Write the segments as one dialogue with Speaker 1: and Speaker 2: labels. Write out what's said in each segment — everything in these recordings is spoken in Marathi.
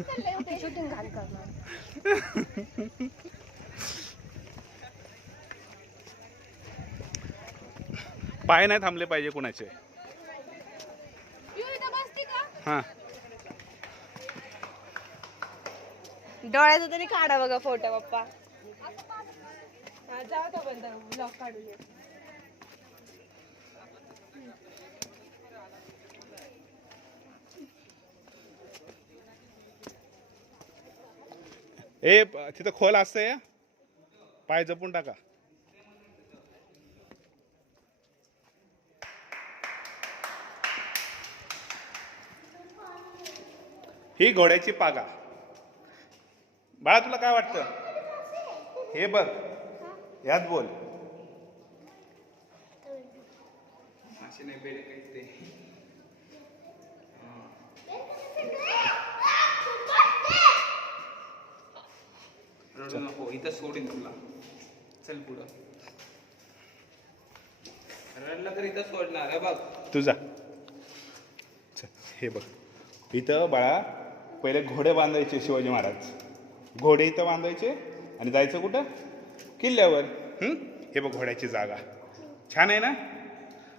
Speaker 1: शूटिंग घाण करणार
Speaker 2: पाय नाही थांबले पाहिजे कुणाचे. हा.
Speaker 1: डोळ्याचा तरी काढा बघा फोटो पप्पा. जाऊ तो बंद ब्लॉग काढूया
Speaker 2: ए तिथं खोल असतंय पाय जपून टाका. ही घोड्याची पागा. बाळा तुला काय वाटतं? हे बघ. ह्यात बोल.
Speaker 3: असे नाही रडू नको इथं सोडीन तुला. चल पुढं. रडलं तर इथं सोडणार आहे बघ.
Speaker 2: तुझा चल, हे बघ. इथं बाळा पहिले घोडे बांधायचे शिवाजी महाराज. घोडे इथं बांधायचे आणि जायचं कुठं? किल्ल्यावर. हं? हे बघ घोड्याची जागा. छान आहे ना?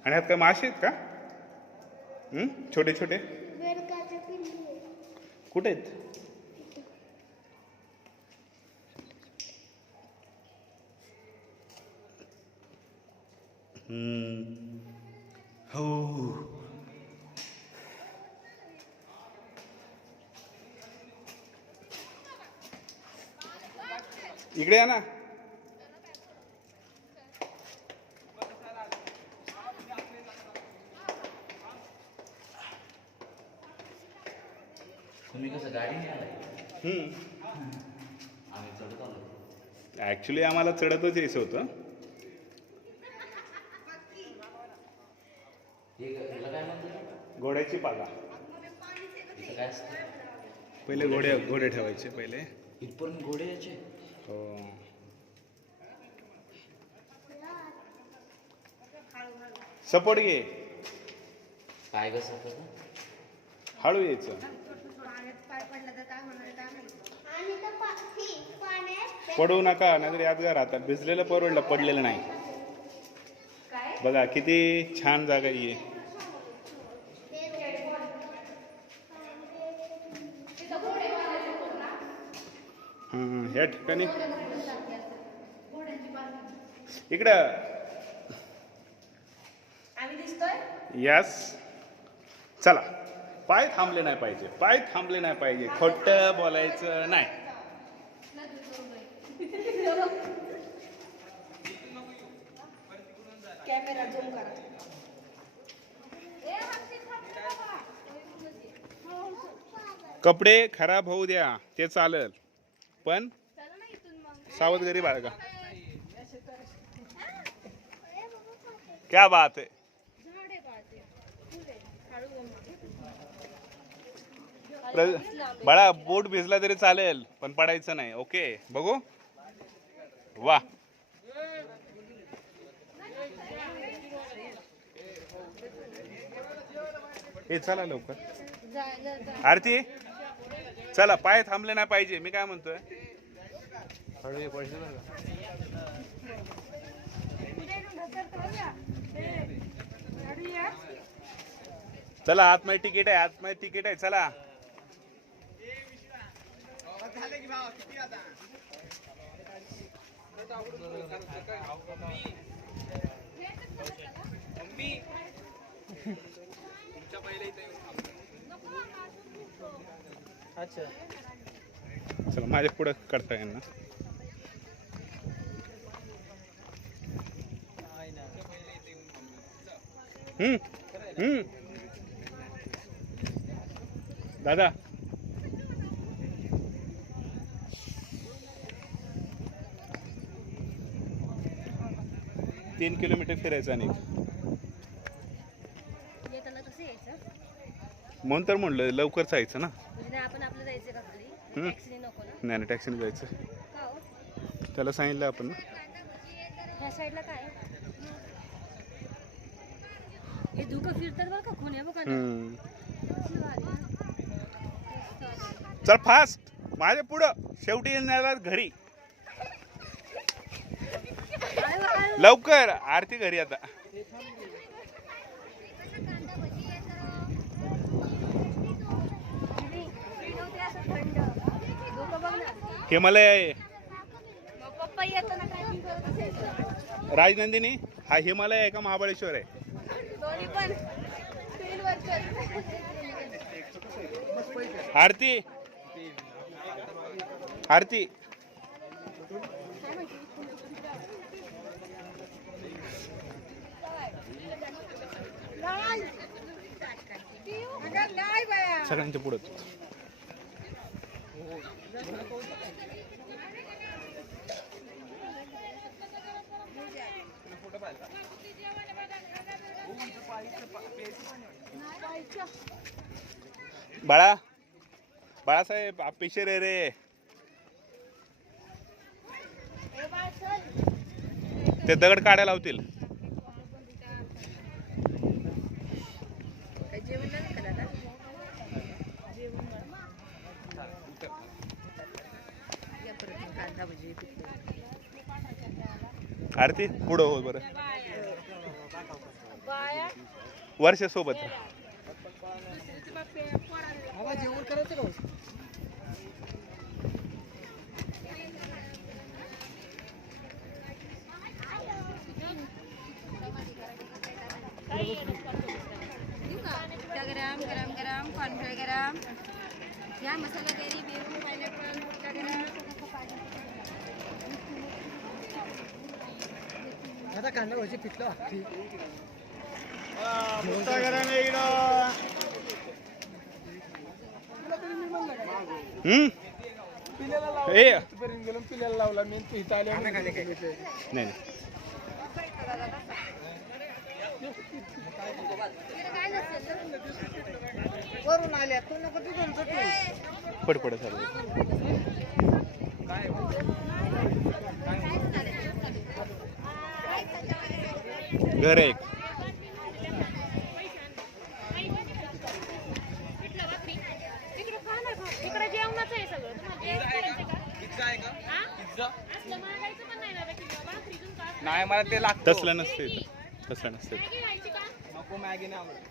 Speaker 2: आणि ह्यात काय मासे आहेत का? हं? छोटे छोटे? कुठे आहेत? हं. इकडे या ना.
Speaker 4: तुम्ही कसं
Speaker 2: ॲक्च्युली आम्हाला चढतच यायचं होतं
Speaker 4: हे याला काय म्हणतात
Speaker 2: घोड्याची पागा
Speaker 4: इथं काय असतं
Speaker 2: पहिले घोडे घोडे ठेवायचे पहिले.
Speaker 4: इथपर्यंत घोडे यायचे?
Speaker 2: हो. सपोर्ट घे.
Speaker 4: काय कसं
Speaker 2: हळू यायचं. पडू नका नाहीतर यादगार राहतात. भिजलेलं परवडलं पडलेलं नाही. बघा किती छान जागा ही आहे हं, ह्या ठिकाणी. इकडं. यस चला. पाय थांबले नाही पाहिजे. पाय थांबले नाही पाहिजे. खोटं बोलायचं नाही.
Speaker 1: कॅमेरा झूम करा.
Speaker 2: कपडे खराब होऊ द्या. ते चालेल. पण सावधगिरी बाळगा. क्या बात आहे बाळा बोट भिजला तरी चालेल पण पडायचं नाही. ओके बघू. वा. हे चला लवकर. आरती चला पाय थांबले नाही पाहिजे. मी काय म्हणतोय? हळू पैसे का? चला आतमध्ये तिकीट आहे आतमध्ये तिकीट आहे चला.
Speaker 3: तुमच्या पहिले इथं येऊन थांबतो.
Speaker 2: चला माझ्या पुढं करता येईल ना. हम्म. हम्म. दादा. तीन किलोमीटर फिरायचं आणि म्हणून तर म्हणलं लवकर जायचं ना.
Speaker 1: म्हणजे नाही. टॅक्सीने
Speaker 2: नाही जायचं.
Speaker 1: हो?
Speaker 2: त्याला सांगितलं आपण ना.
Speaker 1: ह्या साईडला काय आहे? हे धुकं फिरतात बरं का बघा ना.
Speaker 2: हम्म. चल फास्ट माझ्या पुढं. शेवटी येणार घरी. लवकर. आरती घरी आता. आहे
Speaker 1: पप्पा करत असेल
Speaker 2: राजनंदिनी हा हिमालय आहे का महाबळेश्वर आहे? आरती. आरती. सगळ्यांच्या पुढं. बाळा. बाळासाहेब पेशर आहे रे ते दगड काढायला लावतील. आरती पुढं हो बरं. वर्षासोबत.
Speaker 1: ग्राम गरम गरम पांढरा गरम. या मसाला कैरी बेबू पायनॅपल मोठा गरम
Speaker 5: आता कांदा
Speaker 2: ए.
Speaker 5: पिल्याला लावला मी इथं आले
Speaker 2: नाही नाही.
Speaker 5: वरून आल्या तू नको तिथून
Speaker 2: पड पड चालू घर आहे एक
Speaker 6: इकडे जेवणाचं आहे सगळं तुम्हाला जेवण करायचं का?
Speaker 3: पिझ्झा आहे का
Speaker 6: हा?
Speaker 3: पिझ्झा
Speaker 6: असलं मागायचं पण नाही
Speaker 3: मला ते लागतं
Speaker 2: तसलं नसते. तसलं नसते?
Speaker 3: नको मॅगी नाही आवडत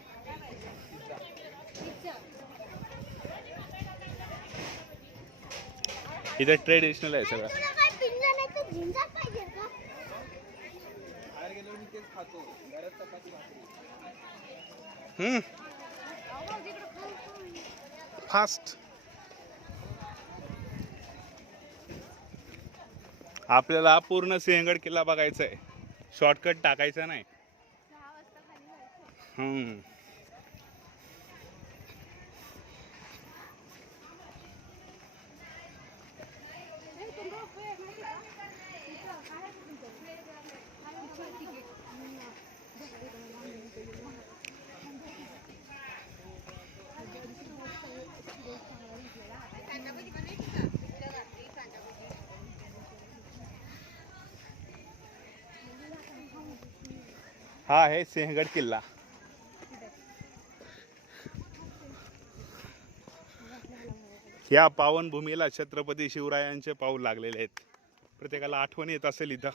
Speaker 2: इथं ट्रेडिशनल आहे सगळं
Speaker 3: खातो. घरात चपाती भाकरी.
Speaker 2: हम्म. फास्ट आपल्याला पूर्ण सिंहगड किल्ला बघायचा आहे शॉर्टकट टाकायचा नाही. हा आहे सिंहगड किल्ला. या पावनभूमीला छत्रपती शिवरायांचे पाऊल लागलेले आहेत. प्रत्येकाला आठवण येत असेल इथं.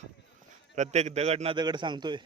Speaker 2: प्रत्येक दगड ना दगड सांगतोय.